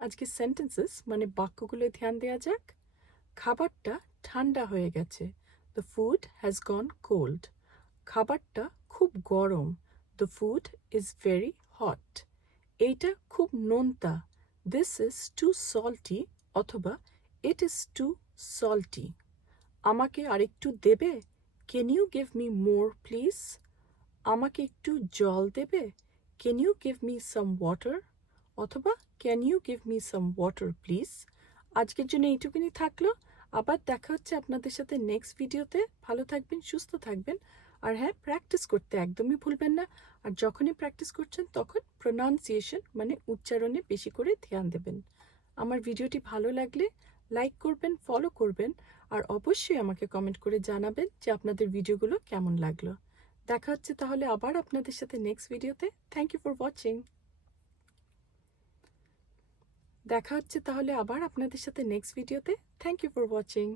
আজকে সেন্টেন্সেস মানে বাক্যগুলো ধ্যান দেওয়া যাক। খাবারটা ঠান্ডা হয়ে গেছে। The food has gone cold. খাবারটা খুব গরম। The food is very hot. এইটা খুব নোনতা। দিস ইজ টু সল্টি অথবা ইট ইজ টু সল্টি। আমাকে আরেকটু দেবে? Can you give me more please? আমাকে একটু জল দেবে? Can you give me some water? অথবা can you give me some water please? আজকের জন্য এইটুকুনি থাকলো। আবার দেখা হচ্ছে আপনাদের সাথে নেক্সট ভিডিওতে। ভালো থাকবেন, সুস্থ থাকবেন। আর হ্যাঁ, প্র্যাকটিস করতে একদমই ভুলবেন না। আর যখনই প্র্যাকটিস করছেন তখন প্রোনাউন্সিয়েশন মানে উচ্চারণে বেশি করে ধ্যান দেবেন। আমার ভিডিওটি ভালো লাগলে লাইক করবেন, ফলো করবেন, আর অবশ্যই আমাকে কমেন্ট করে জানাবেন যে আপনাদের ভিডিওগুলো কেমন লাগলো। দেখা হচ্ছে তাহলে আবার আপনাদের সাথে নেক্সট ভিডিওতে। Thank you for watching. দেখা হচ্ছে তাহলে আবার আপনাদের সাথে নেক্সট ভিডিওতে। Thank you for watching.